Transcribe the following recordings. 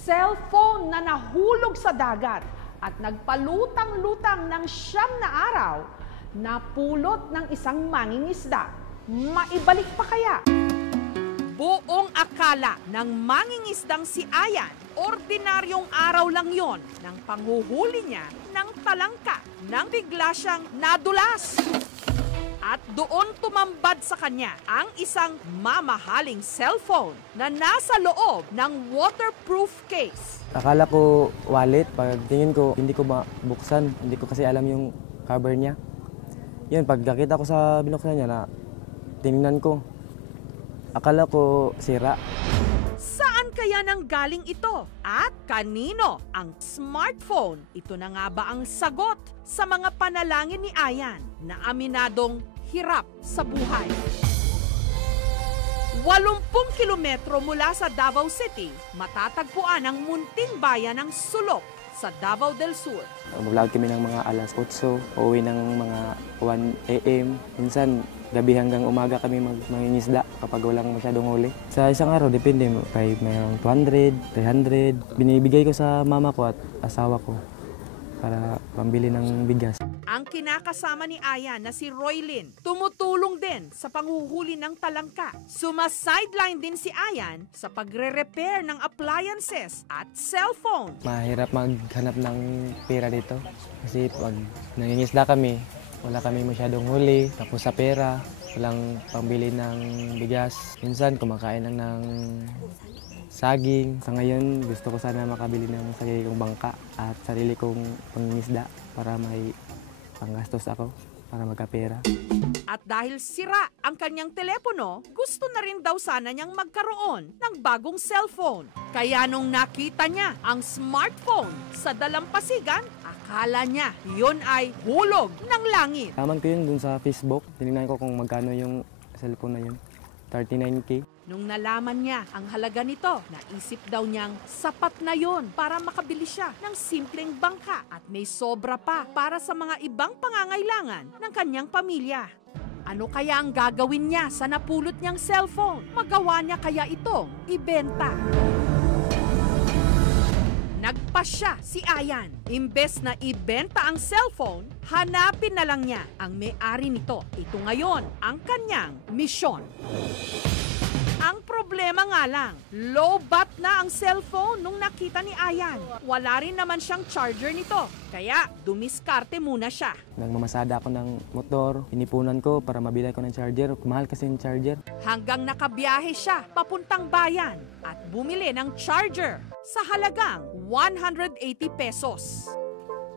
cellphone na nahulog sa dagat at nagpalutang-lutang ng 9 na araw, napulot ng isang mangingisda. Maibalik pa kaya? Buong akala ng mangingisdang si Ayan, ordinaryong araw lang yon ng panghuhuli niya ng talangka nang bigla siyang nadulas. At doon tumambad sa kanya ang isang mamahaling cellphone na nasa loob ng waterproof case. Akala ko wallet, pagtingin ko hindi ko mabuksan, hindi ko kasi alam yung cover niya. Yun, pagkakita ko sa binuksan niya na tinignan ko, akala ko sira. Saan kaya nang galing ito? At kanino ang smartphone? Ito na nga ba ang sagot sa mga panalangin ni Ayan na aminadong hirap sa buhay? 80 kilometro mula sa Davao City, matatagpuan ang munting bayan ng Sulok sa Davao del Sur. Mag-vlog kami ng mga alas 8, uuwi ng mga 1 AM. Minsan, gabi hanggang umaga kami mangingisda kapag walang masyadong huli. Sa isang araw, depende. Mayroong 200, 300. Binibigay ko sa mama ko at asawa ko para pambili ng bigas. Ang kinakasama ni Ayan na si Roylin, tumutulong din sa panghuhuli ng talangka. Suma-sideline din si Ayan sa pagre-repair ng appliances at cellphone. Mahirap maghanap ng pera dito kasi pag nangingisda kami, wala kami masyadong huli, tapos sa pera, walang pambili ng bigas. Minsan kumakain lang ng saging. Sa ngayon, gusto ko sana makabili ng sarili kong bangka at sarili kong pangingisda para may panggastos ako, para magkapera. At dahil sira ang kanyang telepono, gusto na rin daw sana niyang magkaroon ng bagong cellphone. Kaya nung nakita niya ang smartphone sa dalampasigan, akala niya yun ay hulog ng langit. Taman ko yun dun sa Facebook. Tinignan ko kung magkano yung cellphone na yun. 39K. Nung nalaman niya ang halaga nito, naisip daw niyang sapat na yon para makabili siya ng simpleng bangka at may sobra pa para sa mga ibang pangangailangan ng kanyang pamilya. Ano kaya ang gagawin niya sa napulot niyang cellphone? Magawa niya kaya itong ibenta? Nagpasya si Ayan. Imbes na ibenta ang cellphone, hanapin na lang niya ang may-ari nito. Ito ngayon ang kanyang misyon. Ang problema nga lang, low bat na ang cellphone nung nakita ni Ayan. Wala rin naman siyang charger nito, kaya dumiskarte muna siya. Nagmamasada ako ng motor, inipunan ko para mabili ko ng charger. Mahal kasi yung charger. Hanggang nakabiyahe siya papuntang bayan at bumili ng charger sa halagang 180 pesos.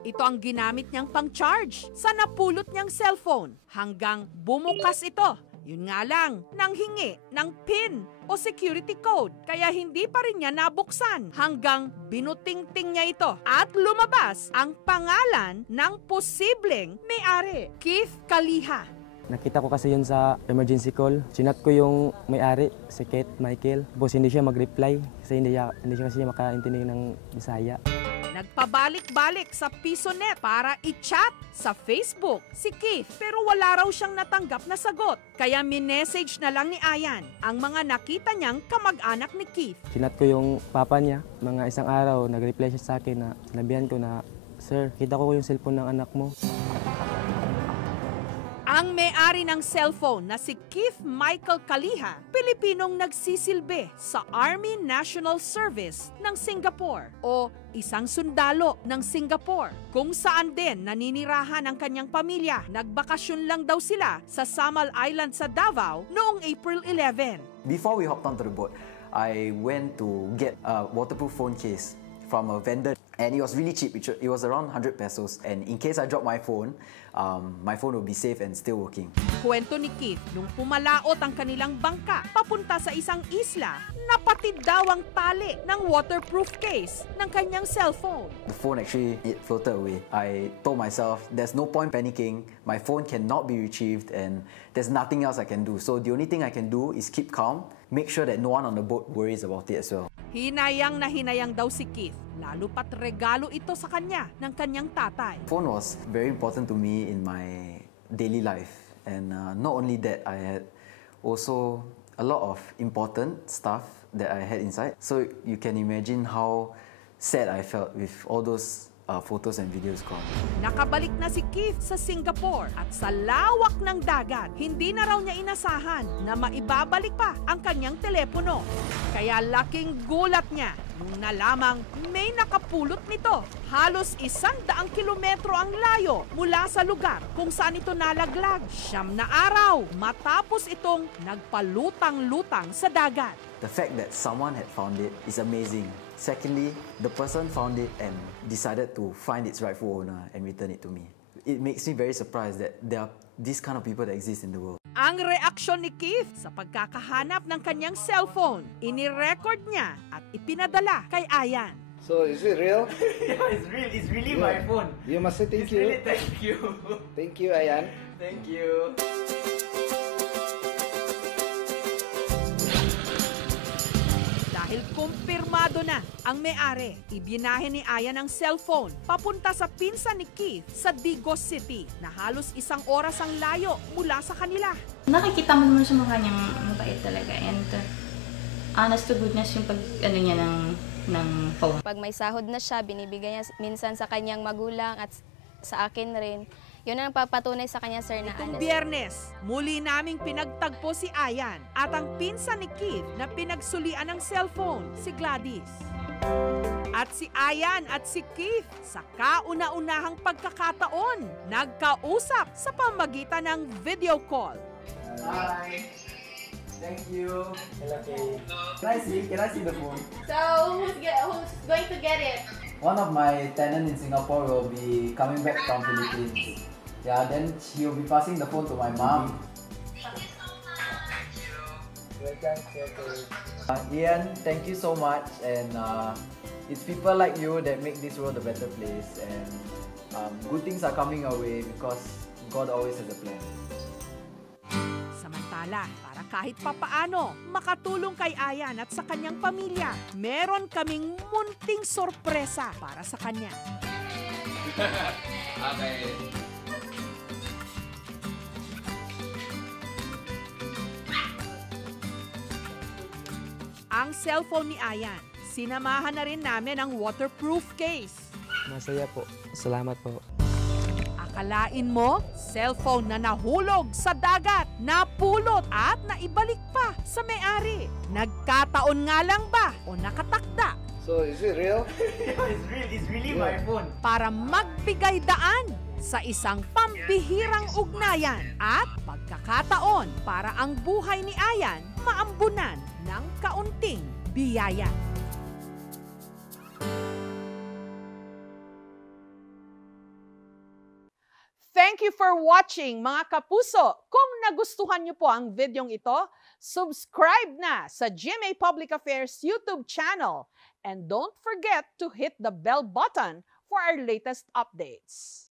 Ito ang ginamit niyang pang-charge sa napulot niyang cellphone hanggang bumukas ito. Yun nga lang, nanghingi ng PIN o security code kaya hindi pa rin niya nabuksan hanggang binutingting niya ito at lumabas ang pangalan ng posibleng may-ari, Keith Kaliha. Nakita ko kasi yun sa emergency call. Sinat ko yung may-ari, si Kate Michael. Tapos hindi siya mag-reply kasi hindi siya kasi makaintindi ng Bisaya. Nagpabalik-balik sa PisoNet para i-chat sa Facebook si Keith pero wala raw siyang natanggap na sagot. Kaya minessage na lang ni Ayan ang mga nakita niyang kamag-anak ni Keith. Sinat ko yung papa niya. Mga isang araw, nag-reply siya sa akin na sinabihan ko na, "Sir, kita ko yung cellphone ng anak mo." Ang may-ari ng cellphone na si Keith Michael Kaliha, Pilipinong nagsisilbi sa Army National Service ng Singapore o isang sundalo ng Singapore, kung saan din naninirahan ang kanyang pamilya. Nagbakasyon lang daw sila sa Samal Island sa Davao noong April 11. Before we hopped onto the boat, I went to get a waterproof phone case from a vendor. And it was really cheap. It was around 100 pesos. And in case I drop my phone will be safe and still working. Kwento ni Keith, nung pumalaot ang kanilang bangka papunta sa isang isla, napatid daw ang tali ng waterproof case ng kanyang cellphone. The phone actually, it floated away. I told myself, there's no point panicking. My phone cannot be retrieved and there's nothing else I can do. So the only thing I can do is keep calm, make sure that no one on the boat worries about it as well. Hinayang na hinayang daw si Keith, lalo pat regalo ito sa kanya ng kanyang tatay. Phone was very important to me in my daily life. And not only that, I had also a lot of important stuff that I had inside. So you can imagine how sad I felt with all those photos and videos gone. Nakabalik na si Keith sa Singapore at sa lawak ng dagat, hindi na raw niya inasahan na maibabalik pa ang kanyang telepono. Kaya laking gulat niya nung nalamang may nakapulot nito. Halos 100 kilometro ang layo mula sa lugar kung saan ito nalaglag. 9 na araw matapos itong nagpalutang-lutang sa dagat. The fact that someone had found it is amazing. Secondly, the person found it and decided to find its rightful owner and return it to me. It makes me very surprised that there are these kind of people that exist in the world. Ang reaksyon ni Keith sa pagkakahanap ng kanyang cellphone, inirecord niya at ipinadala kay Ayan. So is it real? Yeah, it's real. It's really my phone. You must say thank It's you. really thank you. Thank you, Ayan. Thank you. Dahil kumpirmado na ang may-ari, ibinahe ni Ayan ang cellphone papunta sa pinsan ni Keith sa Digos City na halos 1 oras ang layo mula sa kanila. Nakikita mo naman sa mukha niyang mabait talaga and honest to goodness yung niya ng phone. Pag may sahod na siya, binibigay niya minsan sa kanyang magulang at sa akin rin. Yun ang papatunay sa kanya, sir, na Itong honest. Biyernes, muli naming pinagtagpo si Ayan at ang pinsan ni Keith na pinagsulian ng cellphone, si Gladys. At si Ayan at si Keith sa kauna-unahang pagkakataon, nagkausap sa pamagitan ng video call. Hi. Thank you. Can I see the phone? So, who's going to get it? One of my tenants in Singapore will be coming back from Philippines. Yeah, then she will be passing the phone to my mom. Ian, thank you so much, and it's people like you that make this world a better place, and good things are coming our way because God always has a plan. Samantala, para kahit papaano makatulong kay Ayan at sa kanyang pamilya, meron kaming munting sorpresa para sa kanya. Okay. Ang cellphone ni Ayan, sinamahan na rin namin ang waterproof case. Masaya po. Salamat po. Akalain mo, cellphone na nahulog sa dagat, napulot at naibalik pa sa may-ari. Nagkataon nga lang ba o nakatakda So is it real? Yeah, it's real. It's really my phone. para magbigay daan sa isang pambihirang ugnayan at pagkakataon para ang buhay ni Ayan maambunan ng kaunting biyaya. Thank you for watching, mga kapuso. Kung nagustuhan niyo po ang videong ito, subscribe na sa GMA Public Affairs YouTube channel. And don't forget to hit the bell button for our latest updates.